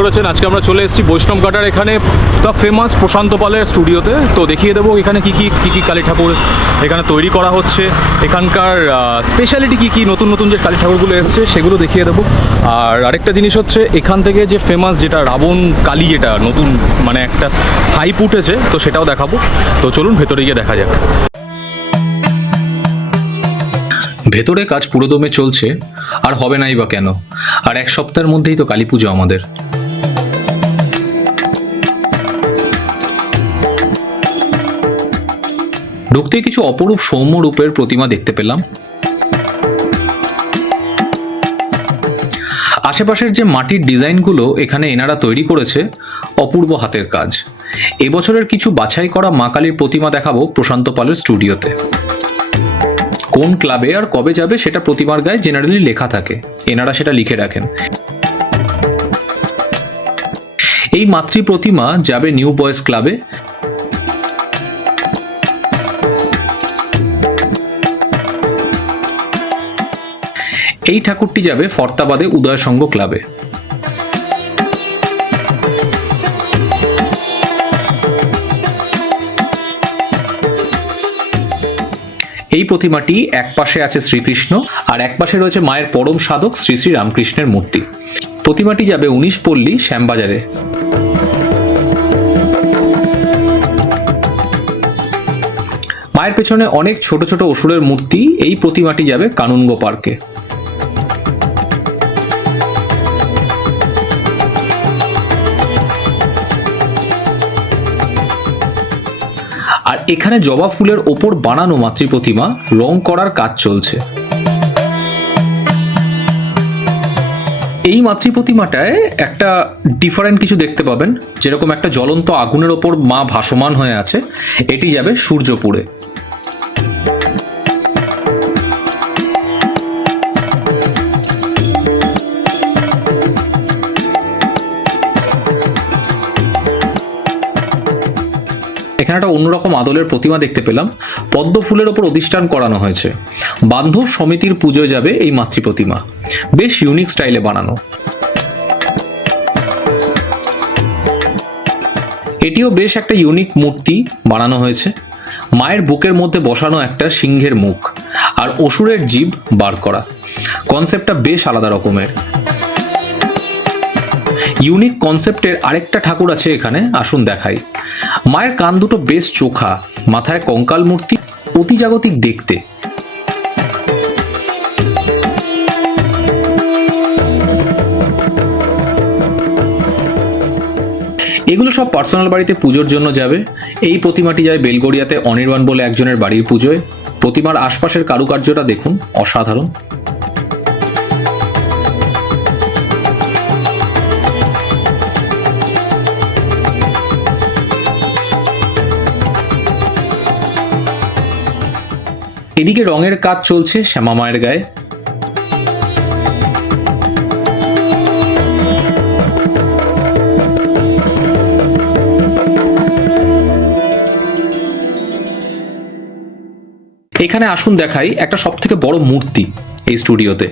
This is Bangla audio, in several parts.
ধরেছেন। আজকে আমরা চলে এসেছি বৈষ্ণবঘাটার এখানে দ্য ফেমাস প্রশান্ত পালের স্টুডিওতে। তো দেখিয়ে দেবো এখানে কী কী কালী ঠাকুর এখানে তৈরি করা হচ্ছে, এখানকার স্পেশালিটি কী নতুন নতুন যে কালী ঠাকুরগুলো এসছে সেগুলো দেখিয়ে দেবো। আর আরেকটা জিনিস হচ্ছে এখান থেকে যে ফেমাস যেটা রাবণ কালী, যেটা নতুন মানে একটা হাইপ উঠেছে, তো সেটাও দেখাবো। তো চলুন ভেতরে গিয়ে দেখা যাক। ভেতরে কাজ পুরোদমে চলছে, আর হবে নাই বা কেন, আর এক সপ্তাহের মধ্যেই তো কালী পুজো আমাদের। ঢুকতে কিছু অপরূপ সৌম্য রূপের প্রতিমা দেখতে পেলাম। আশেপাশের যে মাটির ডিজাইনগুলো এখানে এনারা তৈরি করেছে, অপূর্ব হাতের কাজ। এবছরের কিছু বাছাই করা মা কালীর প্রতিমা দেখাবো প্রশান্ত পালের স্টুডিওতে। কোন ক্লাবে আর কবে যাবে সেটা প্রতিমার গায়ে জেনারেলি লেখা থাকে, এনারা সেটা লিখে রাখেন। এই মাতৃ প্রতিমা যাবে নিউ বয়েজ ক্লাবে, এই ঠাকুরটি যাবে ফর্তাবাদে উদয় সংঘ ক্লাবে। এই প্রতিমাটি এক পাশে আছে শ্রীকৃষ্ণ, আর এক পাশে রয়েছে মায়ের পরম সাধক শ্রী শ্রী রামকৃষ্ণের মূর্তি। প্রতিমাটি যাবে 19 পল্লী শ্যামবাজারে। মায়ের পেছনে অনেক ছোট ছোট অসুরের মূর্তি। এই প্রতিমাটি যাবে কানুনগো পার্কে। আর এখানে জবা ফুলের ওপর বানানো মাতৃ প্রতিমা রং করার কাজ চলছে। এই মাতৃ প্রতিমাটায় একটা ডিফারেন্ট কিছু দেখতে পাবেন, যেরকম একটা জ্বলন্ত আগুনের ওপর মা ভাসমান হয়ে আছে, এটি যাবে সূর্যপুরে। এখানে একটা অন্যরকম আদলের প্রতিমা দেখতে পেলাম, পদ্ম ফুলের ওপর অধিষ্ঠান করানো হয়েছে। বান্ধব সমিতির পুজোয় যাবে এই মাতৃ প্রতিমা, বেশ ইউনিক স্টাইলে বানানো। এটিও বেশ একটা ইউনিক মূর্তি বানানো হয়েছে। মায়ের বুকের মধ্যে বসানো একটা সিংহের মুখ আর অসুরের জিভ বার করা, কনসেপ্টটা বেশ আলাদা রকমের। ইউনিক কনসেপ্টের আরেকটা ঠাকুর আছে এখানে, আসুন দেখাই। মায়ের কান দুটো বেশ চোখা, মাথায় কঙ্কাল মূর্তি, অতি জাগতিক দেখতে। এগুলো সব পার্সোনাল বাড়িতে পুজোর জন্য যাবে। এই প্রতিমাটি যায় বেলগড়িয়াতে অনির্বাণ বলে একজনের বাড়ির পুজোয়। প্রতিমার আশপাশের কারুকার্যটা দেখুন, অসাধারণ। এদিকে রঙের কাজ চলছে শ্যামা মায়ের গায়ে। এখানে আসুন দেখাই একটা সব থেকে বড় মূর্তি এই স্টুডিওতে,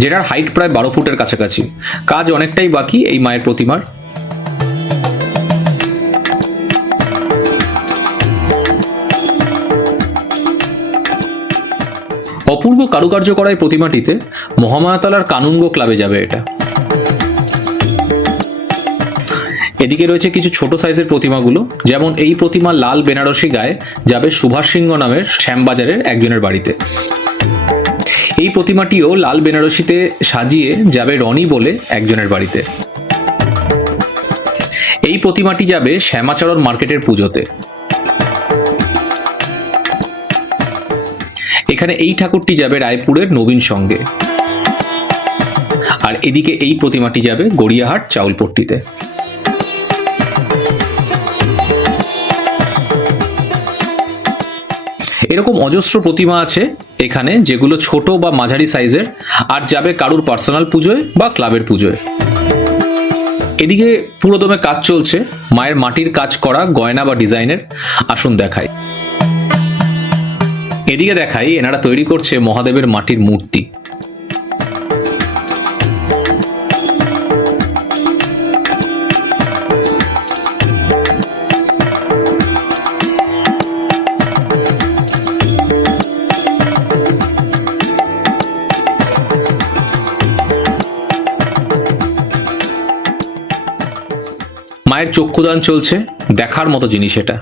যেটার হাইট প্রায় 12 ফুটের কাছাকাছি। কাজ অনেকটাই বাকি এই মায়ের প্রতিমার। অপূর্ব কারুকার্য করা এই প্রতিমাটিতে মহামায়াতলার কানুনগো ক্লাবে যাবে এটা। এদিকে রয়েছে কিছু ছোট সাইজের প্রতিমাগুলো, যেমন এই প্রতিমা লাল বেনারসি গায়ে যাবে সুভাষ সিংহ নামের শ্যামবাজারের একজনের বাড়িতে। এই প্রতিমাটিও লাল বেনারসিতে সাজিয়ে যাবে রনি বলে একজনের বাড়িতে। এই প্রতিমাটি যাবে শ্যামাচরণ মার্কেটের পুজোতে। এখানে এই ঠাকুরটি যাবে রায়পুরের নবীন সঙ্গে। আর এদিকে এই প্রতিমাটি যাবে গড়িয়াহাট চাউলপট্টিতে। এরকম অজস্র প্রতিমা আছে এখানে, যেগুলো ছোট বা মাঝারি সাইজের, আর যাবে কারুর পার্সোনাল পুজোয় বা ক্লাবের পুজোয়। এদিকে পুরোদমে কাজ চলছে মায়ের মাটির কাজ করা গয়না বা ডিজাইনের। আসুন দেখাই। এদিকে দেখাই এনারা তৈরি করছে মহাদেবের মাটির মূর্তি। মায়ের চক্ষুদান চলছে, দেখার মতো জিনিস এটা।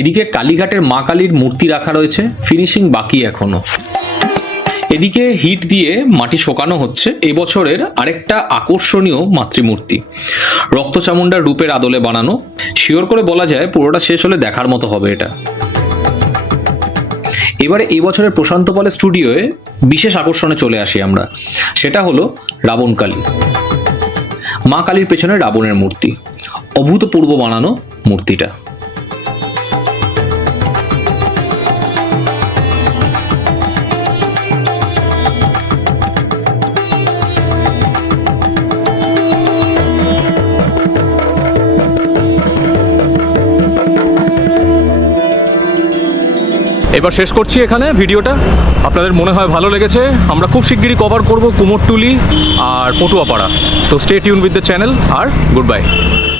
এদিকে কালীঘাটের মা কালীর মূর্তি রাখা রয়েছে, ফিনিশিং বাকি এখনো। এদিকে হিট দিয়ে মাটি শোকানো হচ্ছে এবছরের আরেকটা আকর্ষণীয় মাতৃমূর্তি, রক্তচামুণ্ডার রূপের আদলে বানানো। শিওর করে বলা যায় পুরোটা শেষ হলে দেখার মতো হবে এটা। এবারে এই বছরের প্রশান্ত পালের স্টুডিওয়ে বিশেষ আকর্ষণে চলে আসি আমরা, সেটা হলো রাবণ কালী। মা কালীর পেছনে রাবণের মূর্তি, অভূতপূর্ব বানানো মূর্তিটা। এবার শেষ করছি এখানে ভিডিওটা। আপনাদের মনে হয় ভালো লেগেছে। আমরা খুব শিগগিরই কভার করব কুমোরটুলি আর পটুয়াপাড়া। তো stay tune with the channel, আর গুড বাই।